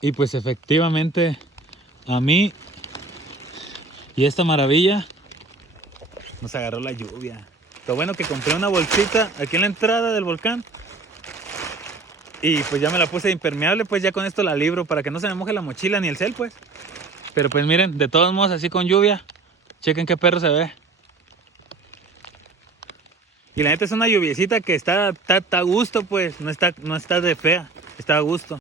Y pues efectivamente a mí y esta maravilla nos agarró la lluvia. Lo bueno que compré una bolsita aquí en la entrada del volcán. Y pues ya me la puse de impermeable, pues ya con esto la libro para que no se me moje la mochila ni el cel, pues. Pero pues miren, de todos modos así con lluvia, chequen qué perro se ve. Y la neta es una lluviecita que está a gusto, pues, no está de fea, está a gusto.